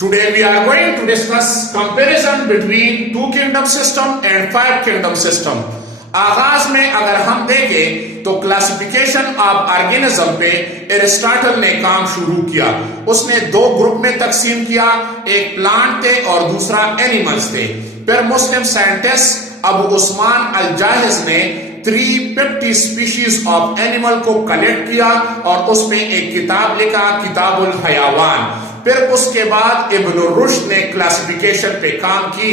Today we are going to discuss comparison between two kingdom system and five kingdom system. آغاز میں اگر ہم دیکھیں تو کلاسیفیکیشن آف آرگینزم پہ ایرسٹاٹل نے کام شروع کیا. اس نے دو گروپ میں تقسیم کیا, ایک پلانٹ تھے اور دوسرا اینیملز تھے. پھر مسلم سائنٹسٹ ابو عثمان الجاہز نے 350 اسپیشیز آف اینیمل کو کلیکٹ کیا اور اس میں ایک کتاب لکھا, کتاب الحیوان. پھر اس کے بعد ابن رشد نے کلاسیفیکیشن پہ کام کی.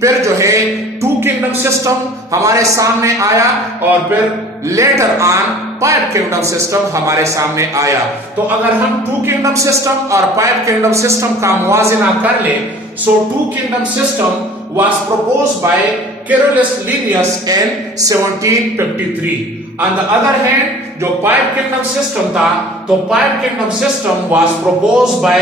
پھر جو ہے ٹو کنگڈم سسٹم ہمارے سامنے آیا اور پھر later on five kingdom system ہمارے سامنے آیا. تو اگر ہم ٹو کنگڈم سسٹم اور فائیو کنگڈم سسٹم کا موازنہ کر لیں, so two kingdom system was proposed by Carolus Linnaeus in 1753. On the other hand, جو five kingdom system تھا تو five kingdom system was proposed by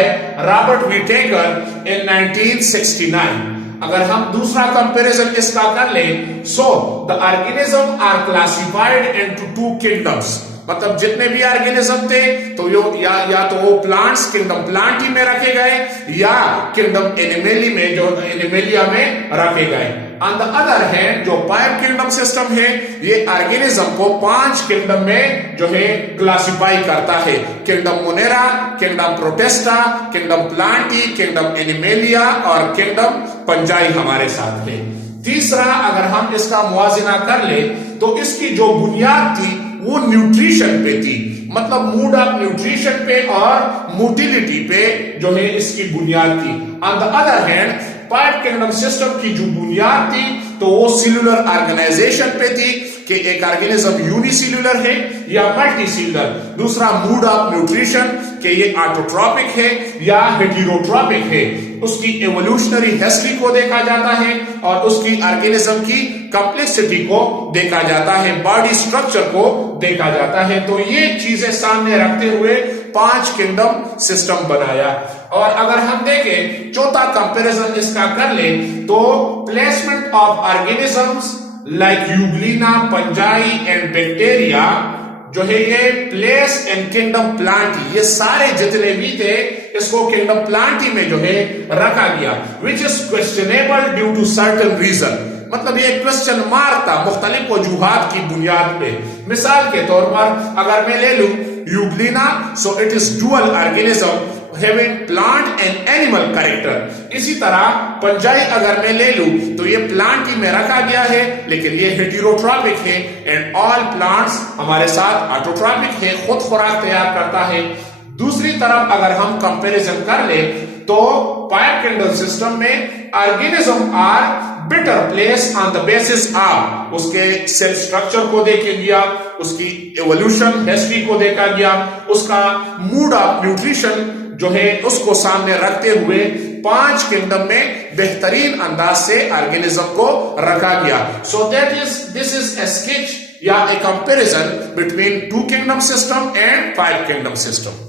Robert Whittaker in 1969. اگر ہم دوسرا comparison اس کا کر لیں, so the organism are classified into two kingdoms. مطلب جتنے بھی آرگینزم تھے تو یا تو وہ پلانٹس کنگڈم پلانٹی میں رکھے گئے یا کنگڈم اینیمیلی میں جو اینیمیلیا میں رکھے گئے. On the other hand, جو فائیو کنگڈم سسٹم ہے یہ آرگینزم کو 5 کنگڈم میں جو ہے کلاسیفائی کرتا ہے. Kingdom Monera, kingdom Protista, kingdom Plantae, kingdom Animalia اور کنگڈم پنجائی ہمارے ساتھ ہے. تیسرا اگر ہم اس کا موازنہ کر لیں تو اس کی جو بنیاد تھی وہ نیوٹریشن پہ تھی. مطلب موڈ آف نیوٹریشن پہ اور موٹیلیٹی پہ جو ہے اس کی بنیاد تھی. On the other hand, five kingdom system کی جو بنیاد تھی تو وہ سیلولر آرگنائزیشن پہ تھی کہ ایک آرگینزم یونی سیلولر ہے یا ملٹی سیلولر. دوسرا موڈ آف نیوٹریشن کہ یہ آٹوٹراپک ہے یا ہیٹیروٹراپک ہے. اس کی ایوولوشنری ہسٹری کو دیکھا جاتا ہے اور اس کی آرگینزم کی کمپلیکسٹی کو دیکھا جاتا ہے, باڈی سٹرکچر کو دیکھا جاتا ہے. تو یہ چیزیں سامنے رکھتے ہوئے 5 کنگڈم سسٹم بنایا. اور اگر ہم دیکھیں چوتھا کمپیریزن اس کا کر لیں تو placement of organisms like Euglena, fungi and bacteria جو ہے یہ پلیس ان کنگڈم پلانٹی, یہ سارے جتنے بھی تھے اس کو کنگڈم پلانٹی میں جو ہے رکھا گیا, which is questionable due to certain reason. مطلب یہ کوسچن مارک تھا مختلف وجوہات کی بنیاد پہ. مثال کے طور پر اگر میں لے لوں یوگلینا, so it is dual organism having plant and animal character. اسی طرح پنجائی اگر میں لے لوں تو یہ پلانٹ ہی میں رکھا گیا ہے لیکن یہ ہیٹیروٹراپک ہے and all plants ہمارے ساتھ آٹوٹراپک ہے, خود خوراک تیار کرتا ہے. دوسری طرف اگر ہم کمپیریزن کر لیں تو فائیو کنگڈم سسٹم میں organism are better place on the basis of اس کے سیل سٹرکچر کو دیکھا گیا, اس کی ایوولوشن ہسٹری کو دیکھا گیا, اس کا موڈ آف نیوٹریشن جو ہے اس کو سامنے رکھتے ہوئے 5 کنگڈم میں بہترین انداز سے آرگینزم کو رکھا گیا. So this is a sketch یا a comparison between two kingdom system and 5 kingdom system.